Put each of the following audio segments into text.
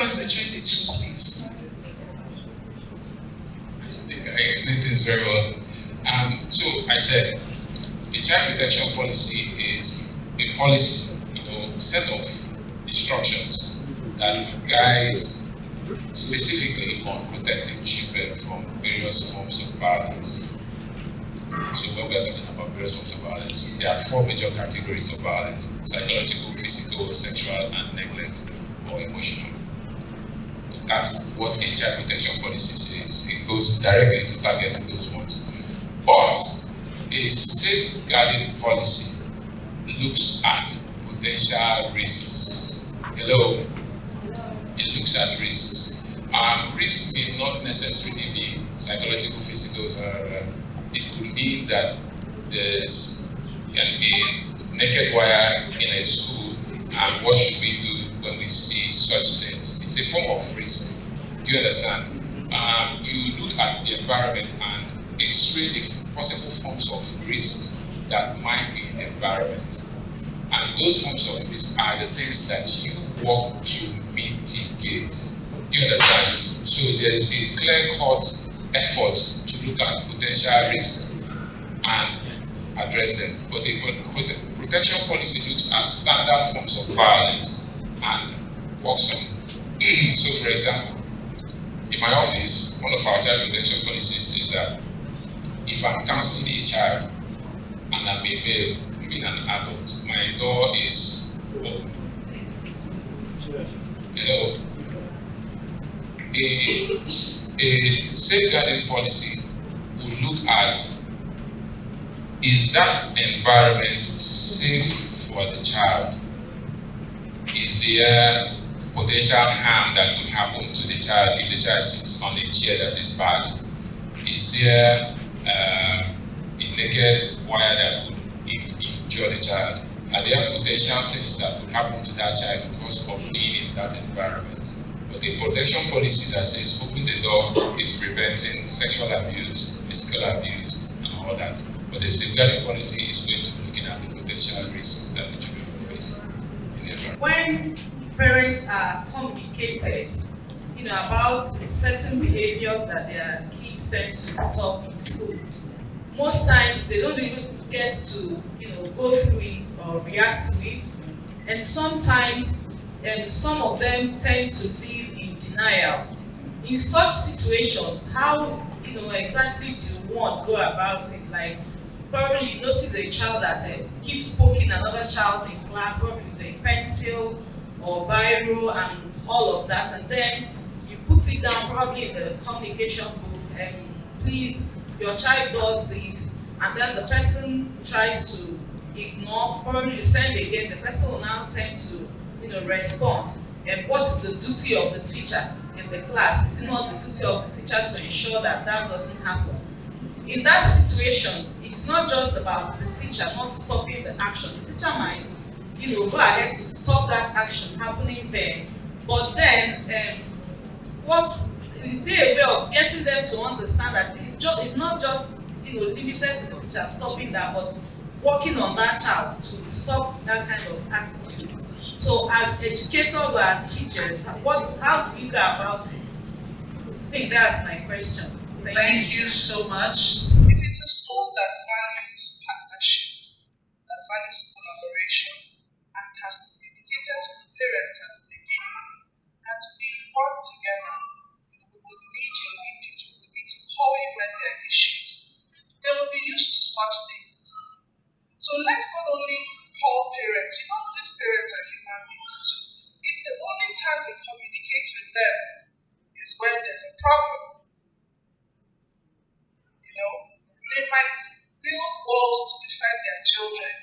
difference between the two, please? I think I explained things very well. So I said, the child protection policy is a policy, set of instructions that guides specifically on protecting children from various forms of violence. So when we are talking about various forms of violence, there are 4 major categories of violence: psychological, physical, sexual, and neglect or emotional. That's what a child protection policy says. It goes directly to target those ones. But a safeguarding policy looks at potential risks. Hello? It looks at risks. Risk may not necessarily be psychological, physical. It could mean that there's a naked wire in a school, and what should we do when we see such things? It's a form of risk. Do you understand? You look at the environment and x-ray the possible forms of risks that might be in the environment. And those forms of risk are the things that you work to mitigate. Do you understand? So there is a clear-cut effort to look at potential risks and address them. But the protection policy looks at standard forms of violence and works on. So, for example, in my office, one of our child protection policies is that if I'm counseling a child and I'm a male, being an adult, my door is open. Hello? A safeguarding policy will look at, is that environment safe for the child? Is there potential harm that could happen to the child if the child sits on a chair that is bad? Is there a naked wire that could injure the child? Are there potential things that could happen to that child because of being in that environment? But the protection policy that says open the door is preventing sexual abuse, physical abuse, and all that. But the safeguarding policy is going to be looking at the potential risks that the children will face in the environment. When parents are communicated, about certain behaviors that their kids tend to put up in school, most times they don't even get to, go through it or react to it, and sometimes some of them tend to live in denial. In such situations, how exactly do one go about it? Like, probably you notice a child that keeps poking another child in class, probably with a pencil or biro and all of that, and then you put it down probably in the communication book, and please, your child does this, and then the person tries to ignore, probably send again, the person will now tend to respond. And what is the duty of the teacher in the class? Is it not the duty of the teacher to ensure that that doesn't happen? In that situation, it's not just about the teacher not stopping the action. The teacher might go ahead to stop that action happening there. But then, what is there a way of getting them to understand that it's not just limited to the teacher stopping that, but working on that child to stop that kind of attitude? So, as educators or as teachers, how do you go about it? I think that's my question. Thank you so much. If it's a school that values partnership, that values collaboration, and has communicated to the parents at the beginning that we work together, we will need your input, we will need to call you when there are issues. They will be used to such things. So let's not only call parents, these parents are human beings too. If the only time we communicate with them is when there's a problem, they might build walls to defend their children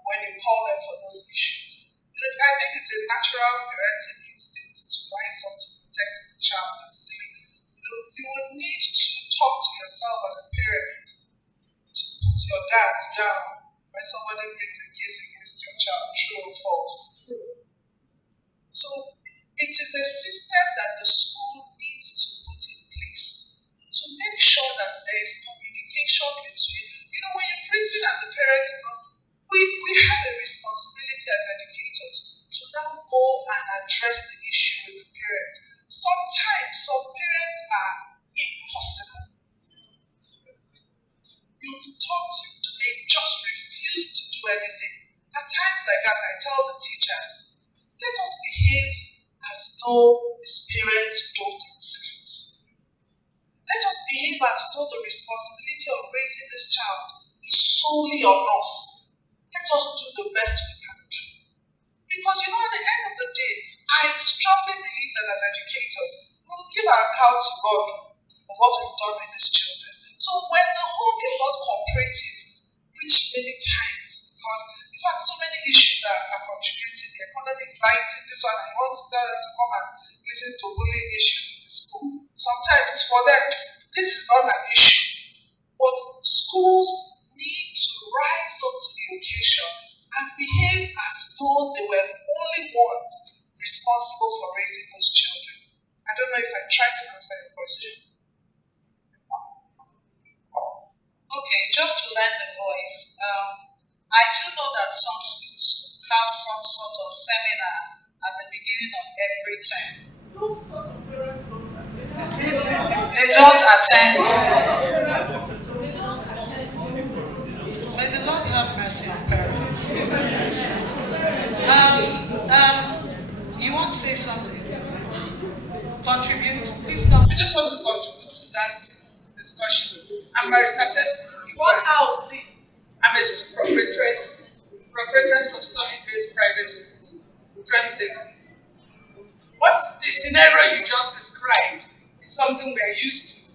when you call them for those issues. I think it's a natural parenting instinct to rise up to protect the child and say, you will need to talk to yourself as a parent to put your guards down when somebody brings a case against your child, true or false. So it is a system that the school needs to put in place to make sure that there is communication between, when you've written and the parents, we have a responsibility as educators to now go and address the issue with the parents. anything. At times like that, I tell the teachers, let us behave as though these parents don't exist. Let us behave as though the responsibility of raising this child is solely on us. Let us do the best we can do. Because at the end of the day, I strongly believe that as educators, we'll give our account to God of what we've done with these children. So when the home is not cooperative, which many times, because in fact so many issues are contributing, the economy is biting this one, and you want to tell them to come and listen to bullying issues in the school. Sometimes it's for them, this is not an issue. But schools need to rise up to the occasion and behave as though they were the only ones responsible for raising those children. I don't know if I tried to answer your question. Okay, just to lend the voice, I do know that some schools have some sort of seminar at the beginning of every term. Those sort of parents don't attend. They don't attend. May the Lord have mercy on parents. You want to say something? Contribute? Please come. I just want to contribute to that discussion. I'm Barrister Tessie. What house, please? I'm a proprietress of solid-based private schools, trend safety. What the scenario you just described is something we are used to.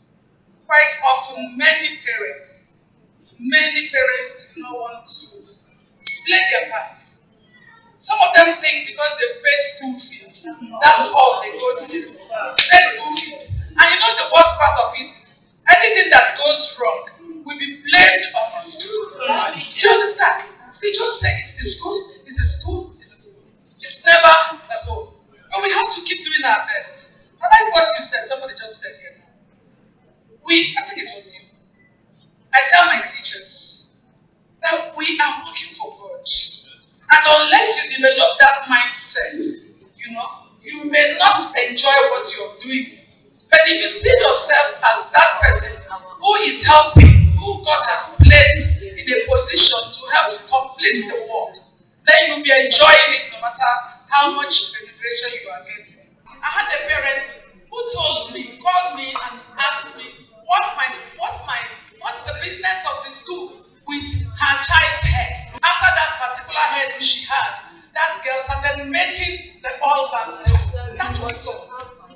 Quite often, many parents do not want to play their part. Some of them think because they've paid school fees, that's all they go to school. Pay school fees. And the worst part of it is anything that goes wrong will be blamed on the school. Do you understand? They just say it's the school, it's the school, it's the school. It's never the home. But we have to keep doing our best. I like what you said, somebody just said here. I think it was you. I tell my teachers that we are working for God. And unless you develop that mindset, you may not enjoy what you're doing. But if you see yourself as that person who is helping, who God has placed in a position to help to complete the work, then you'll be enjoying it no matter how much remuneration you are getting. I had a parent who called me and asked me what's the business of the school with her child's hair. After that particular hairdo she had, that girl started making the all bags. That was so.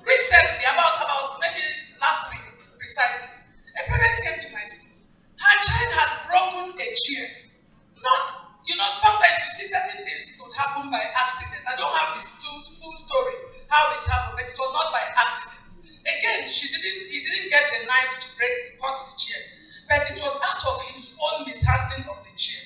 Recently, about maybe last week, precisely, a parent came to my school. Her child had broken a chair. Sometimes you see certain things could happen by accident. I don't have this full story, how it happened, but it was not by accident. Again, he didn't get a knife to cut the chair, but it was out of his own mishandling of the chair.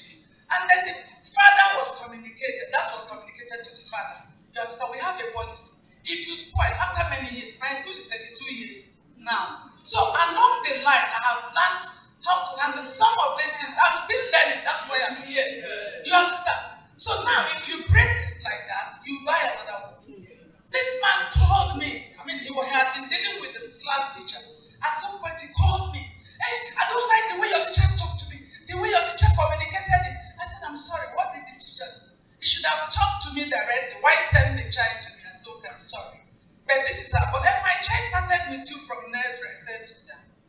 And then the father was communicated to the father. You understand? We have a policy. If you spoil after many years, my school is 32 years now. So along the line, I have learned how to handle some of these things. I'm still learning. That's why I'm here. You understand? So now, if you break like that, you buy another one. This man called me. He had been dealing with the class teacher. At some point, he called me. Hey, I don't like the way your teacher talked to me. The way your teacher communicated it. I said, I'm sorry. What did the teacher do? He should have talked to me directly. Why send the child to me? I said, okay, I'm sorry. But this is but then my child started with you from nursery. I said,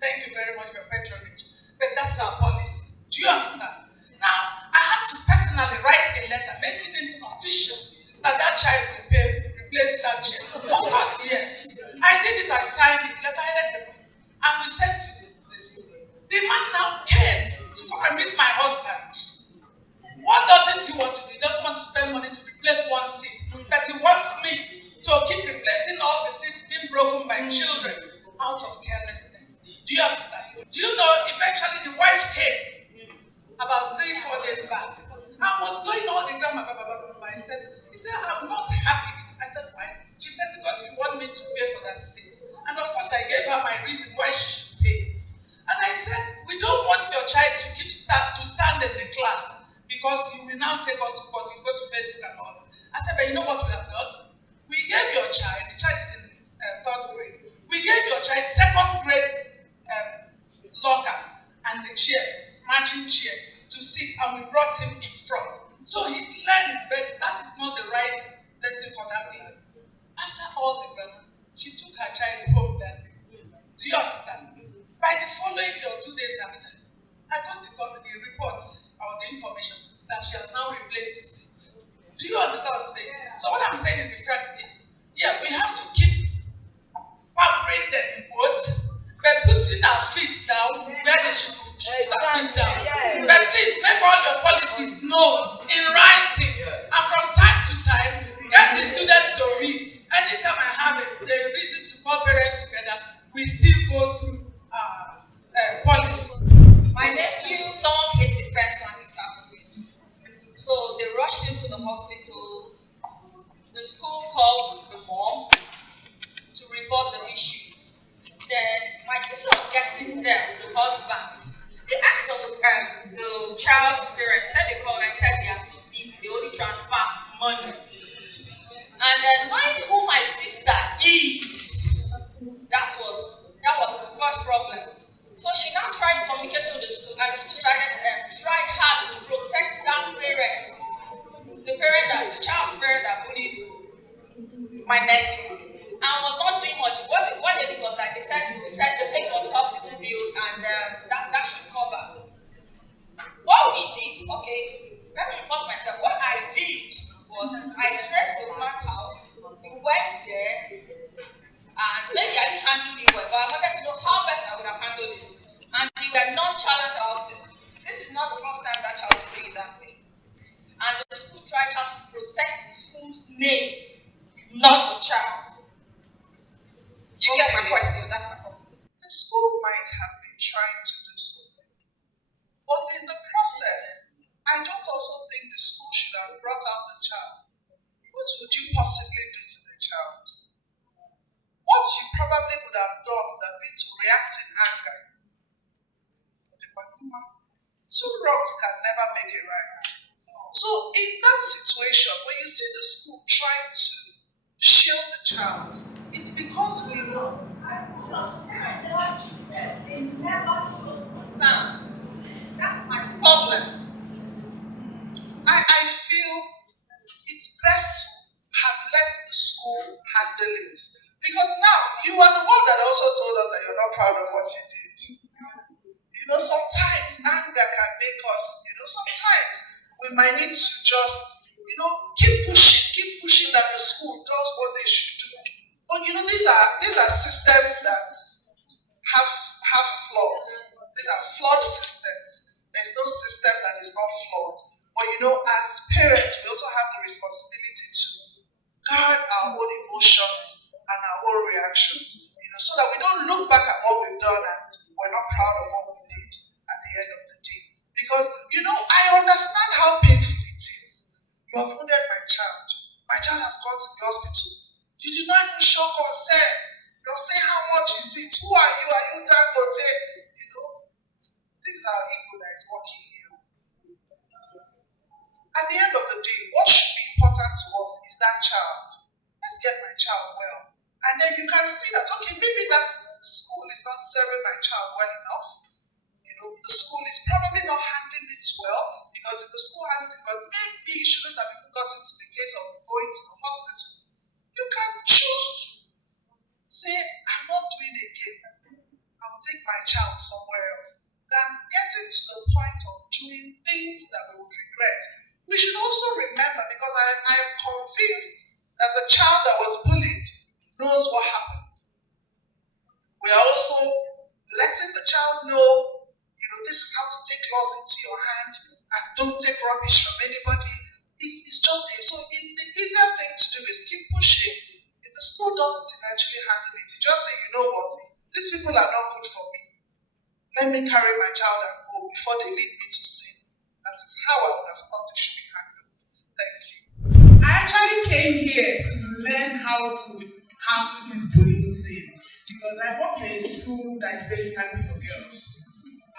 thank you very much for your patronage. But that's our policy. Do you understand? Now, I had to personally write a letter making it official that child will replace that chair. Of course, yes. I did it, I signed it, letterheaded the and we sent to the school. The man now came to come and meet my husband. What doesn't he want to do? He doesn't want to spend money to replace one seat, but he wants me to keep replacing all the seats being broken by children out of carelessness. Do you understand? Do you know, eventually the wife came about 3-4 days back. I was doing all the drama. He said, I'm not happy. I said, why? She said, because you want me to pay for that seat. And of course, I gave her my reason why she should pay. And I said, we don't want your child to stand in the class because you will now take us to court, you go to Facebook and all that. I said, but you know what we have done? We gave your child, the child is in 3rd grade, we gave your child 2nd grade locker and the chair, matching chair, to sit. And and we brought him in front. So he's learning, but that is not the right lesson for that class. After all the grammar, she took her child home that day. Do you understand? By the following day or 2 days after, I got the report or the information that she has now replaced the seat. Do you understand what I'm saying? So what I'm saying in the fact is, yeah, we have to keep pampering them in quotes, but putting our feet down where they should put their feet down. But please make all your policies known in writing, and from time to time, get the students to read. Anytime I have a reason to call parents together, we still go through policy. My nephew, someone placed the fence on his out of it. So they rushed him to the hospital. The school called the mom to report the issue. Then my sister was getting there with the husband. They asked the child's parents, said they called and said they are too busy, they only transfer money. And then knowing who my sister is, that was the first problem. So she now tried communicating with the school, and the school tried hard to protect that parent, the child's parent that bullied my nephew, and was not doing much. What they did was that they said they paid for the hospital bills, and that should cover. What we did, okay, let me report myself. What I did was I traced the woman's house. We went there. And maybe I didn't handle it well, but I wanted to know how best I would have handled it. And we were nonchalant about it. This is not the first time that child is doing it that way. And the school tried how to protect the school's name, not the child. Do you get my question? That's my problem. The school might have been trying to do something, but in the process, I don't also think the school should have brought out the child. What would you possibly do to the child? What you probably would have done would have been to react in anger. Two wrongs can never make it right. So in that situation, when you see the school trying to shield the child, it's because we know. That's my problem. I feel it's best to have let the school handle it. Because now, you are the one that also told us that you're not proud of what you did. Sometimes anger can make us, sometimes we might need to just, keep pushing that the school does what they should do. But these are systems that have flaws. These are flawed systems. There's no system that is not flawed. But as parents, we also have the responsibility to guard our own emotions and our own reactions, so that we don't look back at what we've done and we're not proud of what we did at the end of the day. Because, I understand how painful it is. You have wounded my child. My child has gone to the hospital. You did not even show concern. You're saying, how much is it? Who are you? Are you Dangote? This is our ego that is working here. At the end of the day, what should be important to us is that child. Let's get my child well. And then you can see that, okay, maybe that school is not serving my child well enough. The school is probably not handling it well, because if the school handled it well, maybe it shouldn't have even gotten to the case of going to the hospital. You can choose to say, I'm not doing it again. I'll take my child somewhere else. Than getting to the point of doing things that we would regret. We should also remember, because I'm convinced that the child that was bullied knows what happened. We are also letting the child know, this is how to take laws into your hand, and don't take rubbish from anybody. It's just so the easier thing to do is keep pushing. If the school doesn't eventually handle it, you just say, what, these people are not good for me. Let me carry my child and go before they lead me to sin. That is how I would have thought it should be handled. Thank you. I actually came here to learn how to handle this bullying thing, because I work in a school that is basically for girls.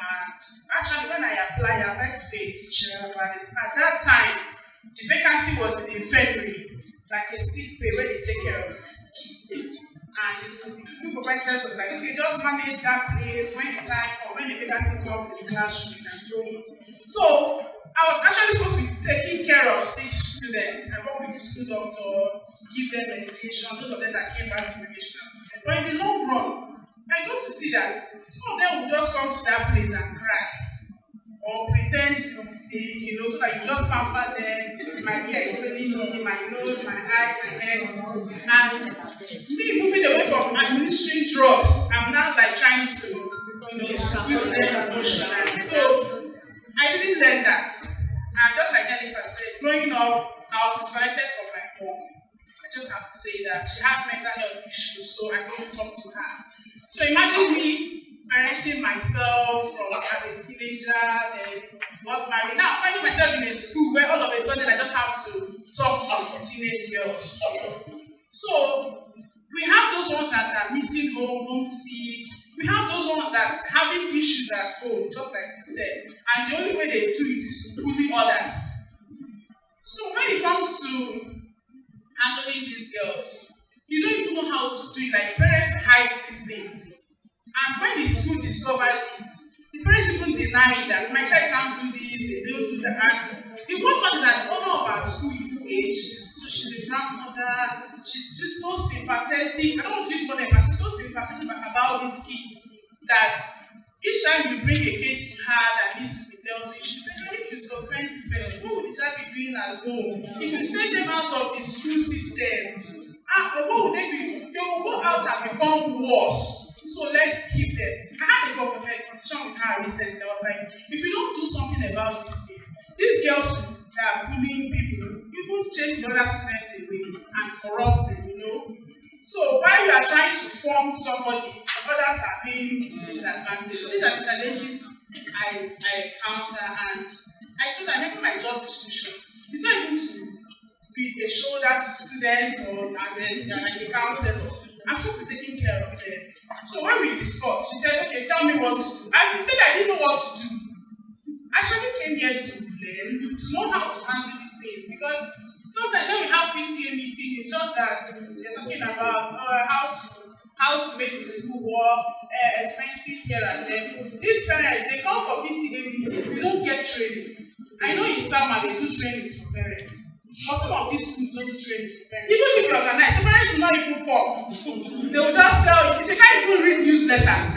And actually, when I applied, I went to be a teacher, but at that time, the vacancy was in the infirmary, like a sick bay where they take care of kids. And the school proprietors was like, okay, just manage that place when the time or when the vacancy comes in the classroom, you can go in. So I was actually supposed to be taking care of 6 students. I worked with the school doctor, give them medication, those of them that came back with medication. But in the long run, I got to see that some of them would just come to that place and cry. Or pretend to be sick, so that you just pamper them. My ear is paining me, my nose, my eye, my head. And me moving away from administering drugs, I'm now like trying to, soothe them emotionally. So I didn't learn that. And just like Jennifer said, growing up, I was disconnected from my mom. I just have to say that she had mental health issues, so I couldn't talk to her. So imagine me parenting myself from as a teenager, then got married. Now finding myself in a school where all of a sudden I just have to talk to teenage girls. So we have those ones that are missing home, homesick. We have those ones that are having issues at home, just like we said. And the only way they do it is to bully others. So when it comes to handling these girls, you don't even know how to do it. Like parents hide these things. And when the school discovers it, the parents even deny that my child can't do this, they don't do that. The worst part is that the owner of our school is aged, so she's a grandmother, she's just so sympathetic. I don't want to use money, but she's so sympathetic about these kids that each time you bring a case to her that needs to be dealt with, she says, if you suspend this person, what would the child be doing at home? If you send them out of the school system, what would they be? They will go out and become worse. So let's keep them. I had a conversation with her recently. I was like, if you don't do something about these kids, these girls that are bullying people chase the other students away and corrupt them, So while you are trying to form somebody, others are being disadvantaged. So these are the challenges I encounter, and I feel that maybe my job description is not even to be a shoulder to students or like a counselor. I'm supposed to be taking care of them. So when we discussed, she said, okay, tell me what to do. And she said I didn't know what to do. I actually came here to learn, to know how to handle these things. Because sometimes when we have PTA meeting, it's just that they're talking about how to make the school work, expenses here and there. These parents, they come for PTA meetings, they don't get trainings. I know in summer they do trainings for parents. But some of these schools don't do training for parents. Even if you organize, the parents will not even come. They will just tell you, they can't even read newsletters.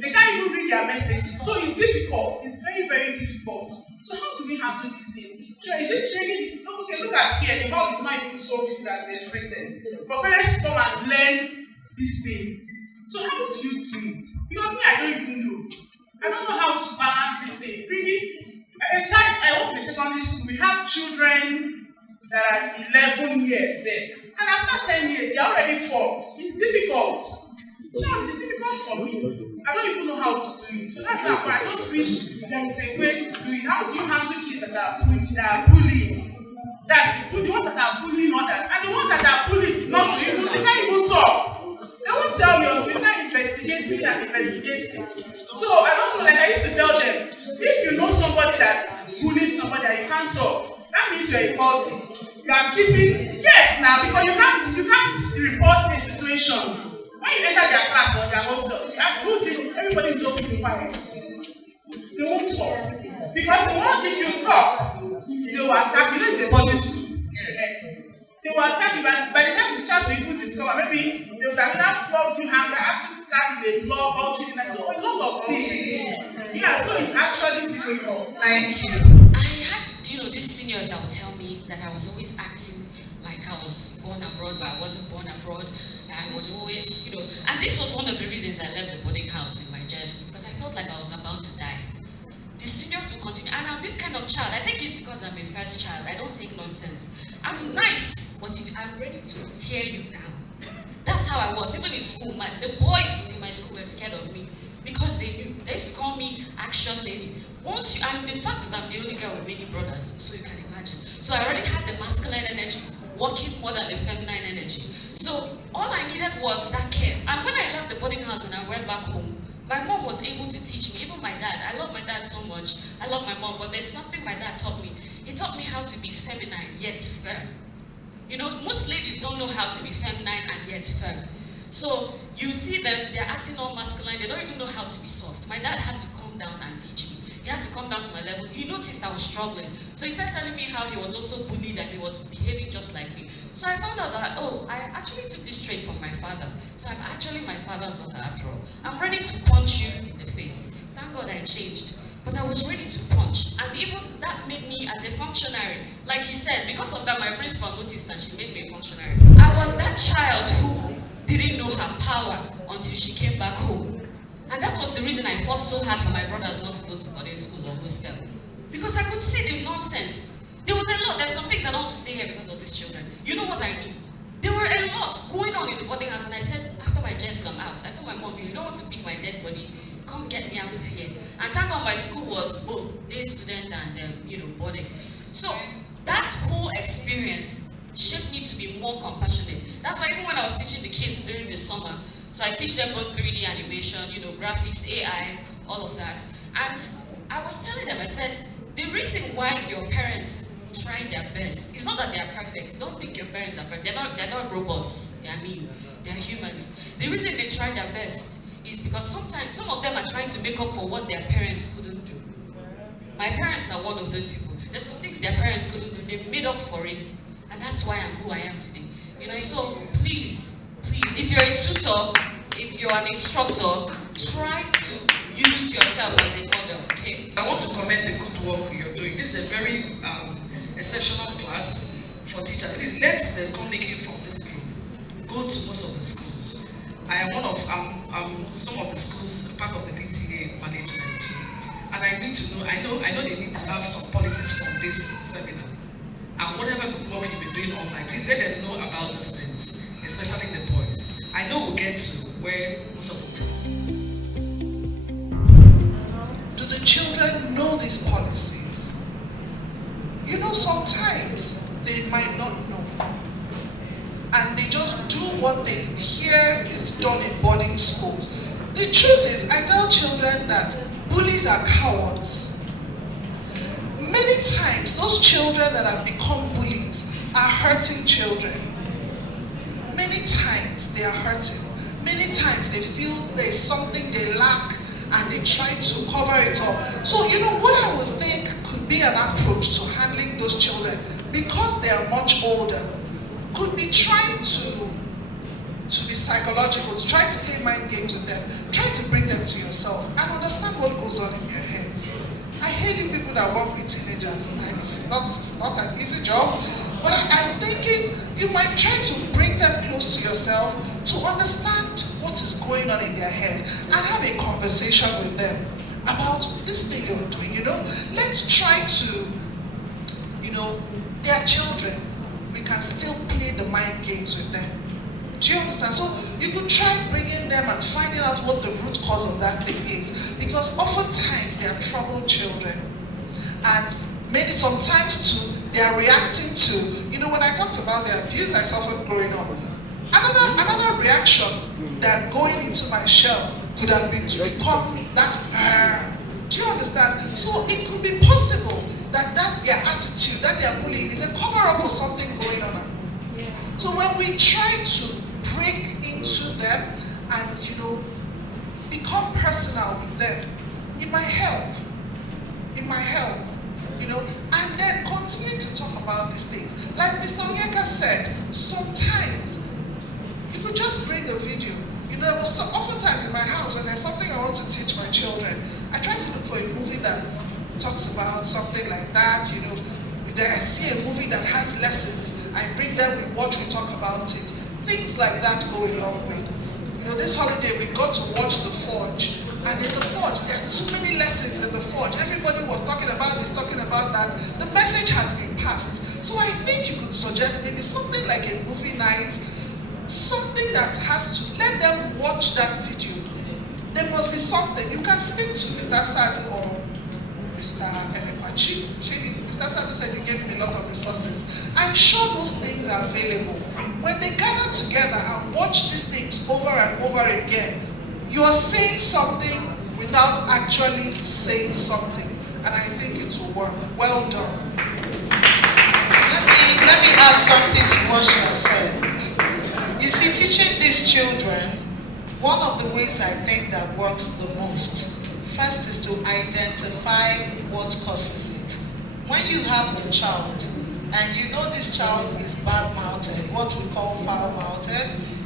They can't even read their messages. So it's difficult. It's very, very difficult. So how do we handle these things? Is it training? Okay, look at here. The hall is not even so full that they're expected. For parents to come and learn these things. So how do you do it? Because me, I don't even know. I don't know how to balance this thing. Really, a child, I work in secondary school, we have children that are 11 years there. And after 10 years, they're already formed. It's difficult. It's difficult for me. I don't even know how to do it. So that's why I just wish there is a way to do it. How do you handle kids that are bullying? That's the ones that are bullying others. And the ones that are bullied, not to even, they can't even talk. They won't tell you until you're investigating and investigating. So I don't know, like I used to tell them, if you know somebody that bullied somebody and you can't talk, that means you're a cultist. You are keeping, yes, now, because you can't report a situation. When you enter their class or their hostel, you ask who did this, everybody will just keep quiet. They won't talk. Because the one, if you talk, they will attack you. It's a body school. Yes. They will attack you, but by the time the child will even discover, maybe they would have not flogged you, and they actually start in a blog or treating like so. A lot of things. Yeah, so it's actually difficult. Thank you. I had, these seniors that would tell me that I was always acting like I was born abroad, but I wasn't born abroad. I would always, and this was one of the reasons I left the boarding house in my chest, because I felt like I was about to die. The seniors will continue, and I'm this kind of child. I think it's because I'm a first child. I don't take nonsense. I'm nice, but if I'm ready to tear you down. That's how I was. Even in school, the boys in my school were scared of me because they knew. They used to call me action lady. And the fact that I'm the only girl with many brothers, so you can imagine. So I already had the masculine energy working more than the feminine energy. So all I needed was that care. And when I left the boarding house and I went back home, my mom was able to teach me, even my dad. I love my dad so much. I love my mom, but there's something my dad taught me. He taught me how to be feminine yet firm. Most ladies don't know how to be feminine and yet firm. So you see them, they're acting all masculine, they don't even know how to be soft. My dad had to come down and teach me. He had to come down to my level. He noticed I was struggling. So he started telling me how he was also bullied and he was behaving just like me. So I found out that, oh, I actually took this trait from my father. So I'm actually my father's daughter after all. I'm ready to punch you in the face. Thank God I changed. But I was ready to punch. And even that made me as a functionary. Like he said, because of that, my principal noticed and she made me a functionary. I was that child who didn't know her power until she came back home. And that was the reason I fought so hard for my brothers not to go to boarding school or hostel. Because I could see the nonsense. There was a lot. There's some things I don't want to say here because of these children. You know what I mean? There were a lot going on in the boarding house, and I said, after my jets come out, I told my mom, if you don't want to pick my dead body, come get me out of here. And thank God my school was both day student and boarding. So that whole experience shaped me to be more compassionate. That's why even when I was teaching the kids during the summer, so I teach them both 3D animation, graphics, AI, all of that. And I was telling them, I said, the reason why your parents try their best, it's not that they are perfect. Don't think your parents are perfect. They're not robots. They're humans. The reason they try their best is because sometimes some of them are trying to make up for what their parents couldn't do. My parents are one of those people. There's some things their parents couldn't do. They made up for it. And that's why I'm who I am today. So please, if you're a tutor, if you're an instructor, try to use yourself as a model, okay? I want to commend the good work you're doing. This is a very exceptional class for teachers. Please let the communicate from this group go to most of the schools. I'm some of the schools, part of the PTA management team. And I need to know, I know they need to have some policies from this seminar. And whatever good work you've been doing online, please let them know about these things, especially the boys. I know we'll get to where most of them. Do the children know these policies? Sometimes they might not know. And they just do what they hear is done in boarding schools. The truth is, I tell children that bullies are cowards. Many times, those children that have become bullies are hurting children. Many times they are hurting. Many times they feel there's something they lack and they try to cover it up. So, what I would think could be an approach to handling those children, because they are much older, could be trying to be psychological, to try to play mind games with them. Try to bring them to yourself and understand what goes on in their heads. I hate you people that work with teenagers. It's not an easy job, but I'm thinking you might try to bring them close to yourself to understand what is going on in their heads and have a conversation with them about this thing you're doing. Let's try to, they are children. We can still play the mind games with them. Do you understand? So you could try bringing them and finding out what the root cause of that thing is, because oftentimes they are troubled children, and maybe sometimes too they are reacting to, when I talked about the abuse I suffered growing up, another reaction than going into my shell could have been to become that her. Do you understand? So it could be possible that their attitude, that their bullying is a cover-up for something going on. So when we try to break into them and become personal with them, it might help. And then continue to talk about these things. Like Mr. Onyeka said, sometimes you could just bring a video. There was oftentimes in my house when there's something I want to teach my children, I try to look for a movie that talks about something like that. If I see a movie that has lessons, I bring them, we watch, we talk about it. Things like that go a long way. This holiday we got to watch The Forge. And in The Forge, there are too many lessons in The Forge. Everybody was talking about this, talking about that. The message has been passed. So I think you could suggest maybe something like a movie night, something that has to let them watch that video. There must be something. You can speak to Mr. Sadu or Mr. Elekwachi. Mr. Sadu said you gave him a lot of resources. I'm sure those things are available. When they gather together and watch these things over and over again, you're saying something without actually saying something. And I think it will work. Well done. Let me add something to what she has said. You see, teaching these these children, one of the ways I think that works the most, first is to identify what causes it. When you have a child, and you know this child is bad-mouthed, what we call foul-mouthed,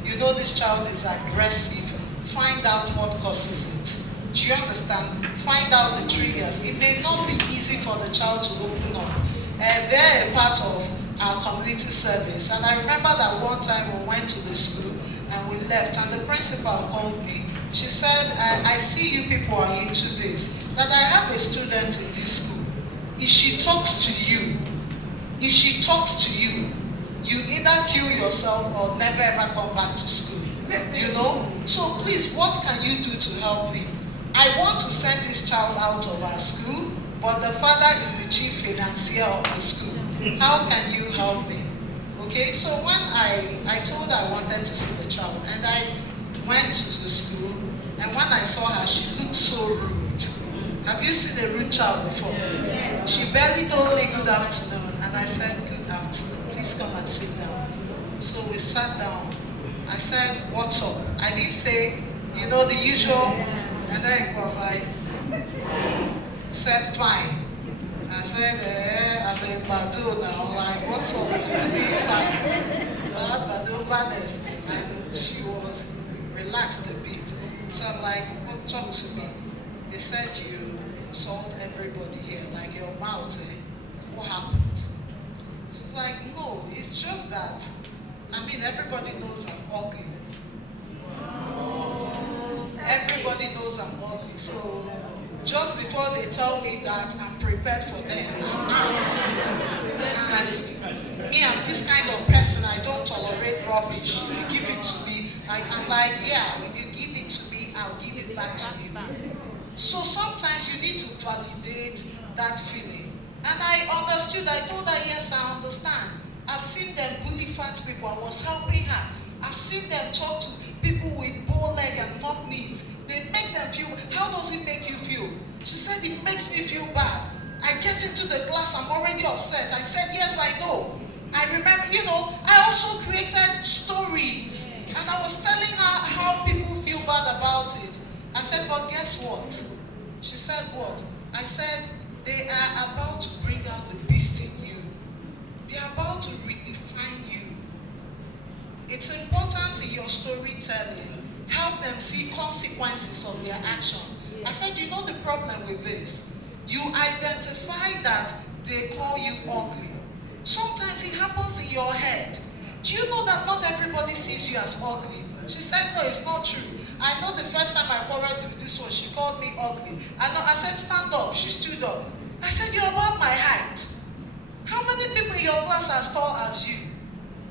you know this child is aggressive, find out what causes it. Do you understand? Find out the triggers. It may not be easy for the child to open up. And they're a part of our community service. And I remember that one time we went to the school and we left, and the principal called me. She said, I see you people are into this, that I have a student in this school. If she talks to you, you either kill yourself or never ever come back to school. You know? So please, what can you do to help me? I want to send this child out of our school, but the father is the chief financier of the school. How can you help me? Okay, so when I told her I wanted to see the child, and I went to the school, and when I saw her, she looked so rude. Have you seen a rude child before? She barely told me good afternoon, and I said, good afternoon, please come and sit down. So we sat down. I said, what's up? I didn't say, you know, the usual, and then it was like, said fine. I said, as a Badu now, like, what's up? You're fine. Badu, badness. And she was relaxed a bit. So I'm like, what, talk to me. They said you insult everybody here, like your mouth, what happened? She's like, no, it's just that, I mean, everybody knows I'm ugly. Everybody knows I'm ugly, so just before they tell me that I'm prepared for them, I'm out. And me, I'm this kind of person, I don't tolerate rubbish. If you give it to me, I'm like, yeah, if you give it to me, I'll give it back to you. So sometimes you need to validate that feeling. And I understood, I told her, yes, I understand. I've seen them bully fat people, I was helping her. I've seen them talk to people with bow leg and knock knees. They make them feel, how does it make you feel? She said, it makes me feel bad. I get into the class, I'm already upset. I said, yes, I know. I remember, you know, I also created stories. And I was telling her how people feel bad about it. I said, but guess what? She said, what? I said, they are about to bring out the beast in you. They are about to redefine you. It's important in your storytelling. Help them see consequences of their action. I said, you know the problem with this? You identify that they call you ugly. Sometimes it happens in your head. Do you know that not everybody sees you as ugly? She said, no, it's not true. I know the first time I quarreled with this one, she called me ugly. I said, stand up. She stood up. I said, you're about my height. How many people in your class are as tall as you?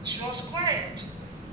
She was quiet.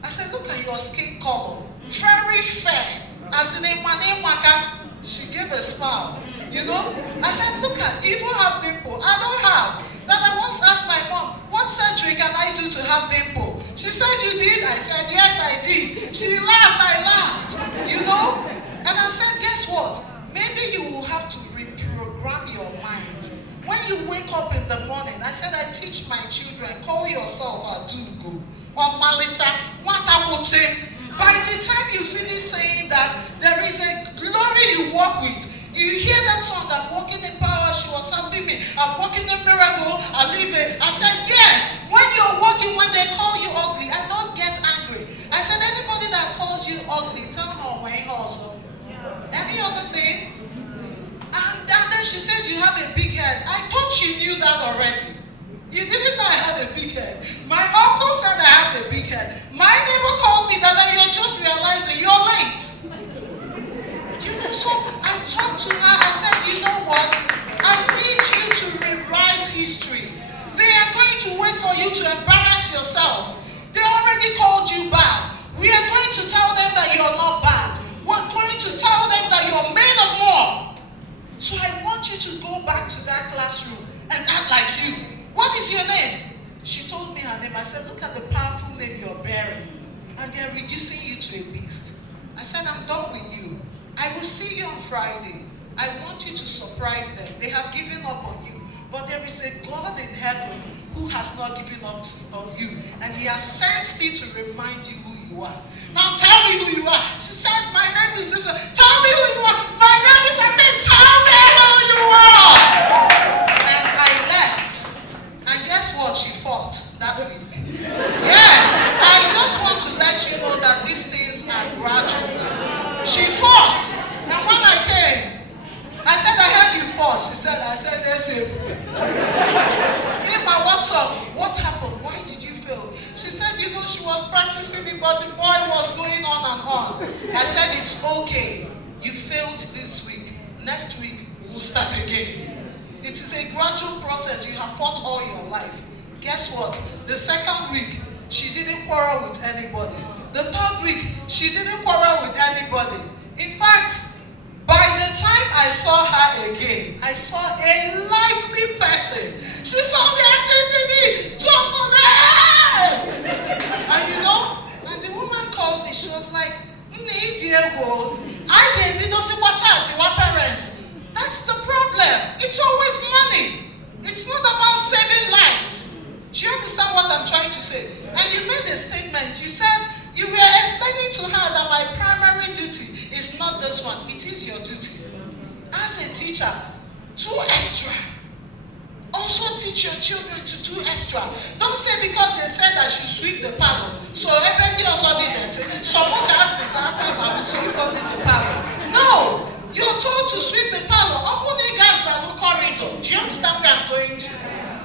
I said, look at your skin color. Very fair. As in a money waka. She gave a smile. You know? I said, look at, you even have dimple. I don't have. Then I once asked my mom, what surgery can I do to have dimple? She said, you did? I said, yes, I did. She laughed, I laughed. You know? And I said, guess what? Maybe you will have to reprogram your mind. When you wake up in the morning, I said, I teach my children, call yourself Adugo or Malicha, Watawoche. By the time you finish saying that, there is a glory you walk with. You hear that song, I'm walking in power, she was helping me. I'm walking in miracle, I live it. I said, yes, when you're walking, when they call you ugly, I don't get angry. I said, anybody that calls you ugly, tell her when also. Any other thing? And then she says, you have a big head. I thought you knew that already. You didn't know I had a big head. My uncle said I have a big head. My neighbor called me that, and you're just realizing you're late. You know, so I talked to her, I said, you know what? I need you to rewrite history. They are going to wait for you to embarrass yourself. They already called you bad. We are going to tell them that you're not bad. We're going to tell them that you're made of more. So I want you to go back to that classroom and act like you. What is your name? She told me her name. I said, look at the powerful name you're bearing. And they're reducing you to a beast. I said, I'm done with you. I will see you on Friday. I want you to surprise them. They have given up on you. But there is a God in heaven who has not given up on you. And he has sent me to remind you who you you are. Now tell me who you are. She said, my name is this. Tell me who you are. My name is, I said, tell me who you are. And I left. And guess what? She fought that week. Yes, I just want to let you know that these things are gradual. She fought. And when I came, I said, I heard you fought. She said, I said, let's see. Emma, what's up? What happened? Why did you fail? She said, you know, she was practicing it, but the boy was going on and on. I said, it's okay. You failed this week. Next week, we'll start again. It is a gradual process. You have fought all your life. Guess what? The second week, she didn't quarrel with anybody. The third week, she didn't quarrel with anybody. In fact, by the time I saw her again, I saw a lively person. She saw me at and you know, and the woman called me. She was like, Diego, I didn't know what parents. That's the problem. It's always money. It's not about saving lives. Do you understand what I'm trying to say? And you made a statement. You said you were explaining to her that my primary duty is not this one. It is your duty. As a teacher, do extra. Also teach your children to do extra. Don't say because they said I should sweep the parlor. So everybody also did that. Someone else is happy I will sweep under the parlor. No! You're told to sweep the parlor. Open a gas and corridor. Do you understand where I'm going to?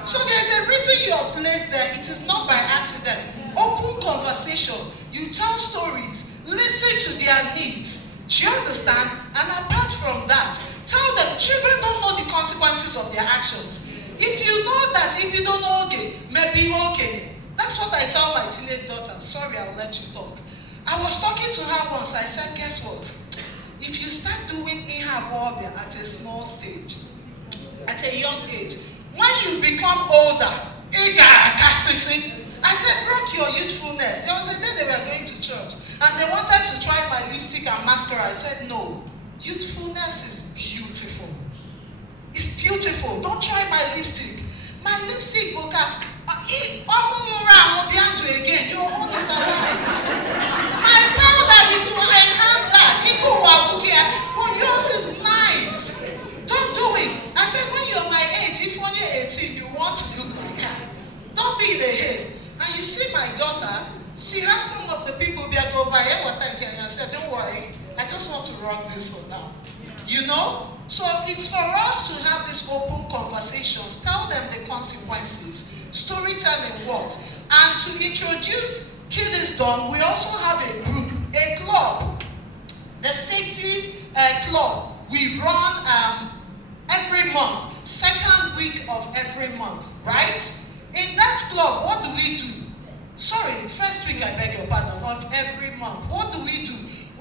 So there's a reason you are placed there. It is not by accident. Open conversation. You tell stories. Listen to their needs. Do you understand? And apart from that, tell them children don't know the consequences of their actions. If you know that, if you don't know, okay, maybe okay. That's what I tell my teenage daughter. Sorry, I'll let you talk. I was talking to her once. I said, guess what? If you start doing ihabobia at a small stage, at a young age, when you become older, I said, rock your youthfulness. There was a day they were going to church and they wanted to try my lipstick and mascara. I said, no, youthfulness is beautiful. It's beautiful. Don't try my lipstick. My lipstick, Boka, again. Your own is alive. My powder is to enhance that. But yours is nice. Don't do it. I said, when you're my age, if when you're 18, you want to look like her. Don't be in a haste. And you see my daughter, she has some of the people be go by what I can. I said, don't worry. I just want to rock this for now. You know? So it's for us to have these open conversations, tell them the consequences, storytelling works, and to introduce Kiddisdom, we also have a group, a club, the safety club. We run every month, second week of every month, right? In that club, what do we do? Sorry, first week, I beg your pardon, of every month. What do?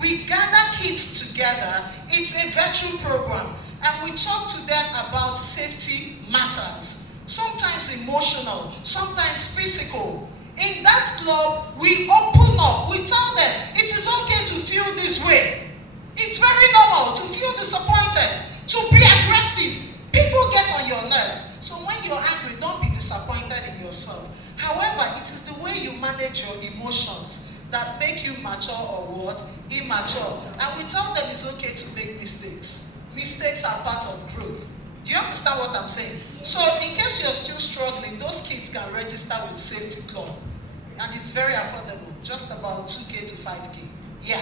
We gather kids together. It's a virtual program, and we talk to them about safety matters. Sometimes emotional, sometimes physical. In that club, we open up. We tell them it is okay to feel this way. It's very normal to feel disappointed, to be aggressive. People get on your nerves. So when you're angry, don't be disappointed in yourself. However, it is the way you manage your emotions that make you mature or what? Immature. And we tell them it's okay to make mistakes. Mistakes are part of growth. Do you understand what I'm saying? So in case you're still struggling, those kids can register with Safety Club. And it's very affordable, just about 2K to 5K. Yeah.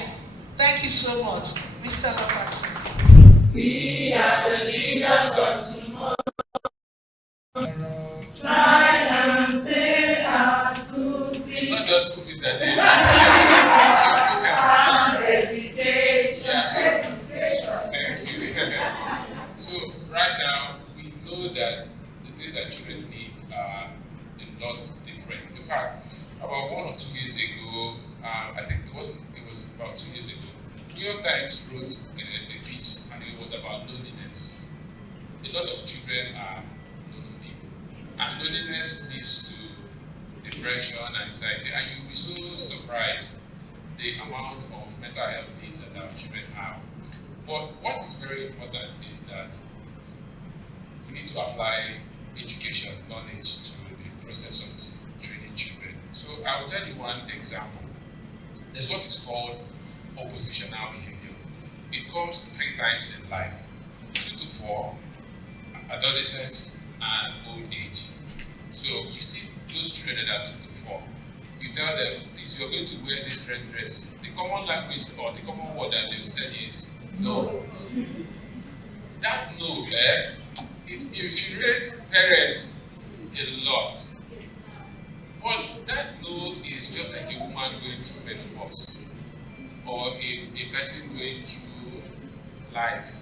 Thank you so much, Mr. Lopatson. We are the leaders of tomorrow. Try and pay our school fees. It's not just school fees that they So right now, we know that the things that children need are a lot different. In fact, about 1 or 2 years ago, I think it was about 2 years ago, New York Times wrote a piece, and it was about loneliness. A lot of children are lonely, and loneliness leads to depression, anxiety, and you'll be so surprised the amount of mental health needs that our children have. But what is very important is that we need to apply education, knowledge to the process of training children. So I'll tell you one example. there's what is called oppositional behavior. It comes 3 times in life: 2 to 4, adolescence, and old age. So you see those children that are 2 to 4, you tell them, please, you're going to wear this red dress. The common language or the common word that they will tell you is no. That no, it infuriates parents a lot. But that no is just like a woman going through menopause or a person going through life.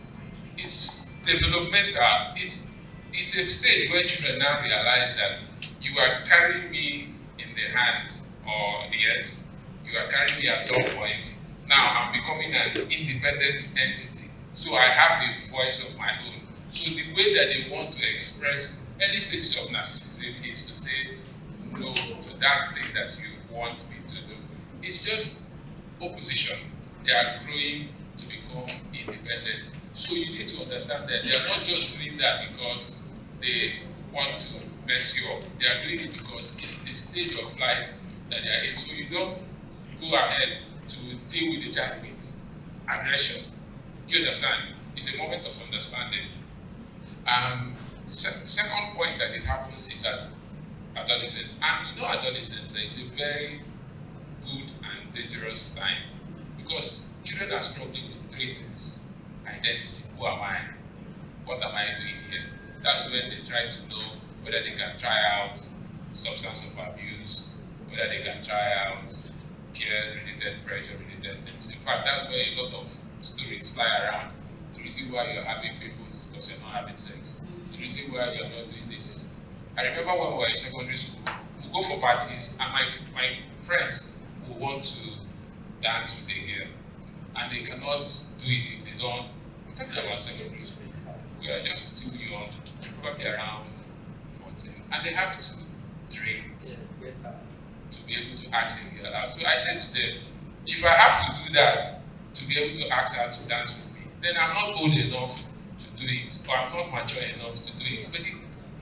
It's developmental. It's a stage where children now realize that you are carrying me in the hand, or yes, you are carrying me at some point. Now I'm becoming an independent entity. So I have a voice of my own. So the way that they want to express any stages of narcissism is to say no to that thing that you want me to do. It's just opposition. They are growing to become independent. So you need to understand that they are not just doing that because they want to mess you up. They are doing it because it's the stage of life that they are in. So you don't go ahead to deal with the child with aggression. Do you understand? It's a moment of understanding. Second point that it happens is at adolescence. And you know, adolescence is a very good and dangerous time because children are struggling with 3 things: identity. Who am I? What am I doing here? That's when they try to know whether they can try out substance of abuse, whether they can try out peer-related, pressure-related things. In fact, that's where a lot of stories fly around. The reason why you're having pimples is because you're not having sex. The reason why you're not doing this. I remember when we were in secondary school, we go for parties, and my friends will want to dance with a girl, and they cannot do it if they don't. I'm talking about secondary school. We are just too young, probably around 14, and they have to drink to be able to ask a girl out. So I said to them, if I have to do that to be able to ask her to dance with me, then I'm not old enough to do it, or I'm not mature enough to do it. But it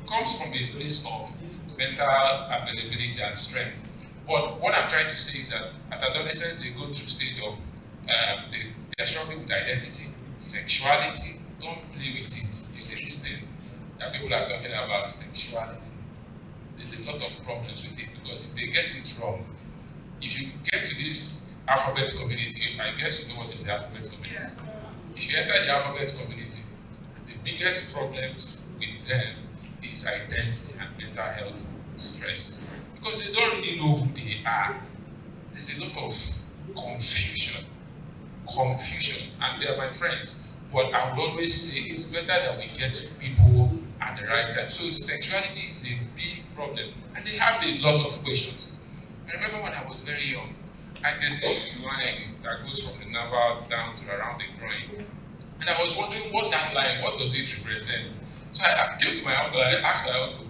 comes from a place of mental availability and strength. But what I'm trying to say is that at adolescence, they go through stage of they are struggling with identity, sexuality. Don't play with it. You see this thing that people are talking about, sexuality. There's a lot of problems with it because if they get it wrong, if you get to this alphabet community, I guess you know what is the alphabet community. If you enter the alphabet community, the biggest problems with them is identity and mental health stress because they don't really know who they are. There's a lot of confusion, and they are my friends. But I would always say it's better that we get people at the right time. So sexuality is a big problem, and they have a lot of questions. I remember when I was very young, and there's this line that goes from the navel down to around the groin, and I was wondering what that line, what does it represent? So I came to my uncle and I asked my uncle,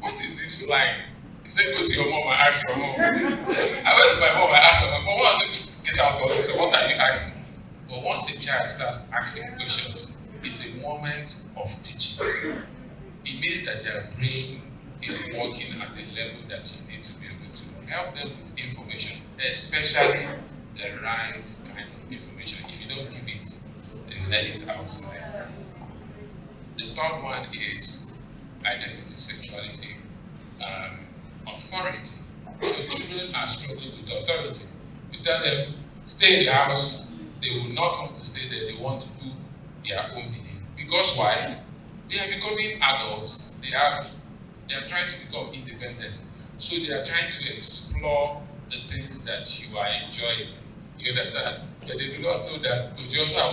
what is this line? He said, go to your mom and ask your mom. I went to my mom and asked my mom. My mom said, get out of it. So what are you asking? But once a child starts asking questions, it's a moment of teaching. It means that their brain is working at the level that you need to be able to help them with information, especially the right kind of information. If you don't give it, they let it outside. The third one is identity, sexuality, authority. So children are struggling with authority. You tell them, stay in the house, they will not want to stay there, they want to do their own bidding. Because why? They are becoming adults, they are trying to become independent. So they are trying to explore the things that you are enjoying. You understand? But they do not know that you also have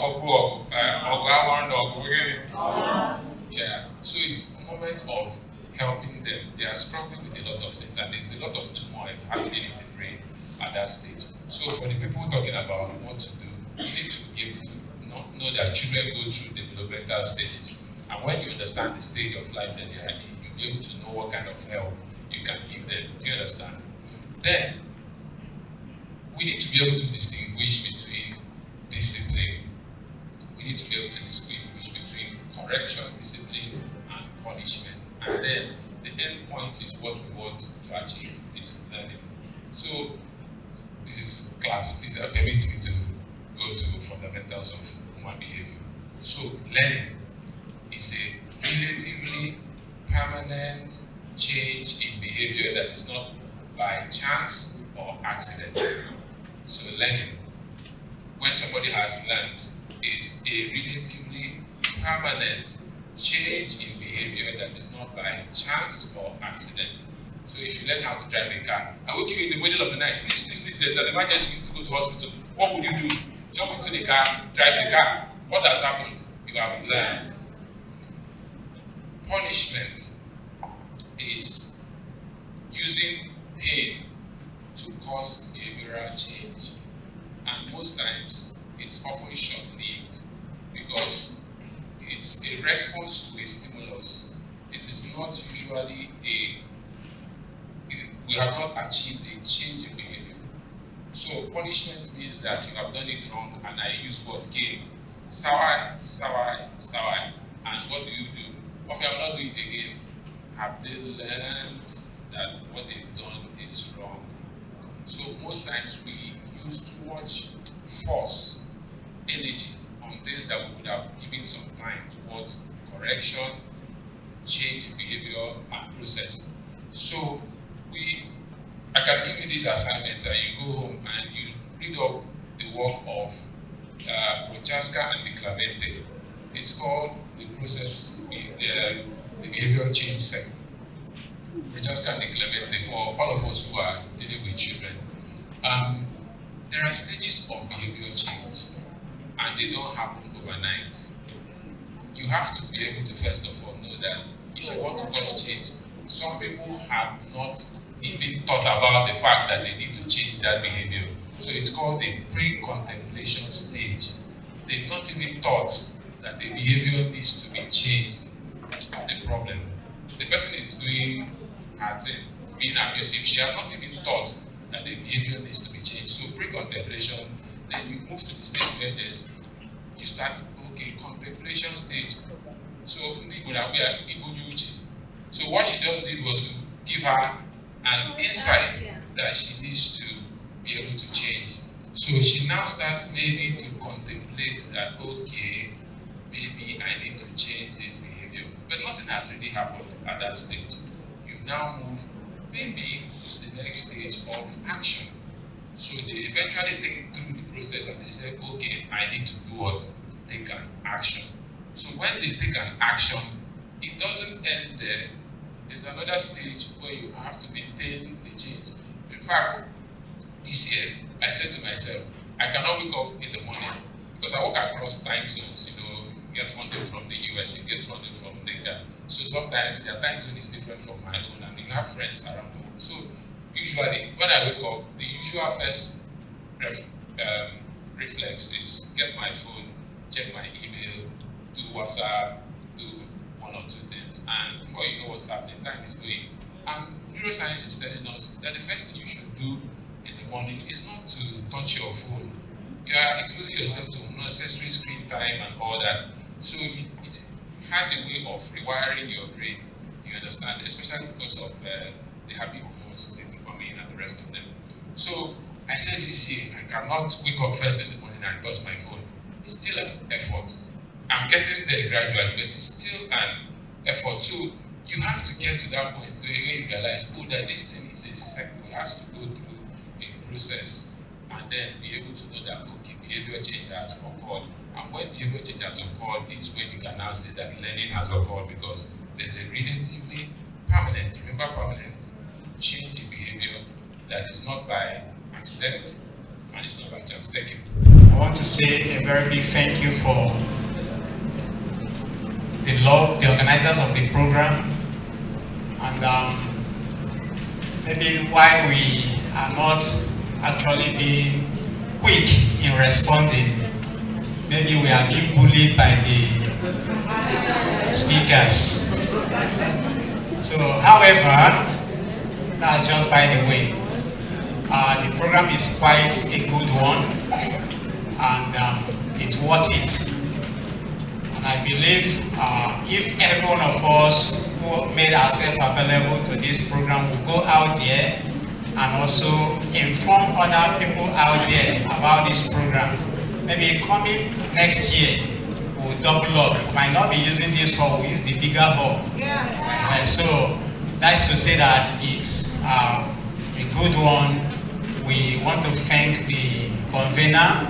yeah. So it's a moment of helping them. They are struggling with a lot of things, and there's a lot of turmoil happening in the brain at that stage. So for the people talking about what to do, you need to be able to know that children go through developmental stages. And when you understand the stage of life that they are in, you'll be able to know what kind of help you can give them. Do you understand? Then, we need to be able to distinguish between discipline. We need to be able to distinguish between correction, discipline, and punishment. And then, the end point is what we want to achieve, is learning. So, this is class, please permit me to go to fundamentals of human behavior. So learning is a relatively permanent change in behavior that is not by chance or accident. So learning, when somebody has learned, is a relatively permanent change in behavior that is not by chance or accident. So if you learn how to drive a car, I wake you in the middle of the night, please, there's an emergency, you need to go to hospital. What would you do? Jump into the car, drive the car. What has happened? You have learned. Punishment is using pain to cause behavioral change. And most times, it's often short-lived because it's a response to a stimulus. It is not usually we have not achieved a change in behavior. So punishment means that you have done it wrong, and I use what came. Sawai. And what do? Okay, I will not do it again. Have they learned that what they've done is wrong? So most times we use too much force, energy on things that we would have given some time towards correction, change in behavior, and process. So I can give you this assignment and you go home and you read up the work of Prochaska and de Clemente. It's called the process, the behavioral change segment. Prochaska and de Clemente, for all of us who are dealing with children. There are stages of behavioral change and they don't happen overnight. You have to be able to first of all know that if you want to cause change, some people have not even thought about the fact that they need to change that behavior. So it's called the pre-contemplation stage. They've not even thought that the behavior needs to be changed. That's not the problem. The person is doing her thing, being abusive. She has not even thought that the behavior needs to be changed. So pre-contemplation, then you move to the stage where you start, okay, contemplation stage. So so what she just did was to give her an insight that she needs to be able to change. So she now starts maybe to contemplate that, okay, maybe I need to change this behavior. But nothing has really happened at that stage. You now move maybe to the next stage of action. So they eventually think through the process and they say, okay, I need to do what? Take an action. So when they take an action, it doesn't end there. There's another stage where you have to maintain the change. In fact, this year, I said to myself, I cannot wake up in the morning because I work across time zones, you get funding from the US, you get funding from Denga. So sometimes their time zone is different from my own and you have friends around the world. So usually, when I wake up, the usual first reflex is get my phone, check my email, do WhatsApp, do one or two things, and before you know what's happening, time is going. And neuroscience is telling us that the first thing you should do in the morning is not to touch your phone. You are exposing yourself to unnecessary screen time and all that. So it has a way of rewiring your brain, you understand, especially because of the happy hormones, the dopamine and the rest of them. So I said this year, I cannot wake up first in the morning and touch my phone. It's still an effort. I'm getting there gradually, but it's still an effort. So you have to get to that point where you realize, oh, that this thing is a cycle. It has to go through a process and then be able to know that, okay, behavior change has occurred. And when behavior change has occurred, is when you can now say that learning has occurred because there's a relatively permanent change in behavior that is not by accident and it's not by chance. Thank you. I want to say a very big thank you for the organizers of the program, and maybe why we are not actually being quick in responding. Maybe we are being bullied by the speakers. So, however, that's just by the way. The program is quite a good one, and it's worth it. And I believe if every one of us who made ourselves available to this program will go out there and also inform other people out there about this program. Maybe coming next year, we'll double up. We might not be using this hall, we'll use the bigger hall. Yeah. So that's to say that it's a good one. We want to thank the convener.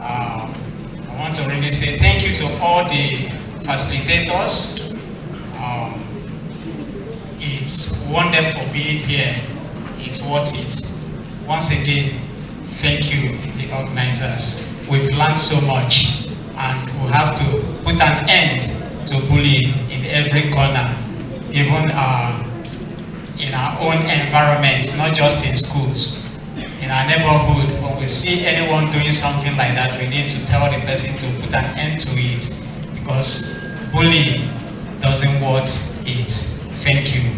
I want to really say thank you to all the facilitators. It's wonderful being here. It's worth it. Once again, thank you, the organizers. We've learned so much, and we have to put an end to bullying in every corner, even in our own environment, not just in schools. In our neighborhood, when we see anyone doing something like that, we need to tell the person to put an end to it, because bullying doesn't worth it. Thank you.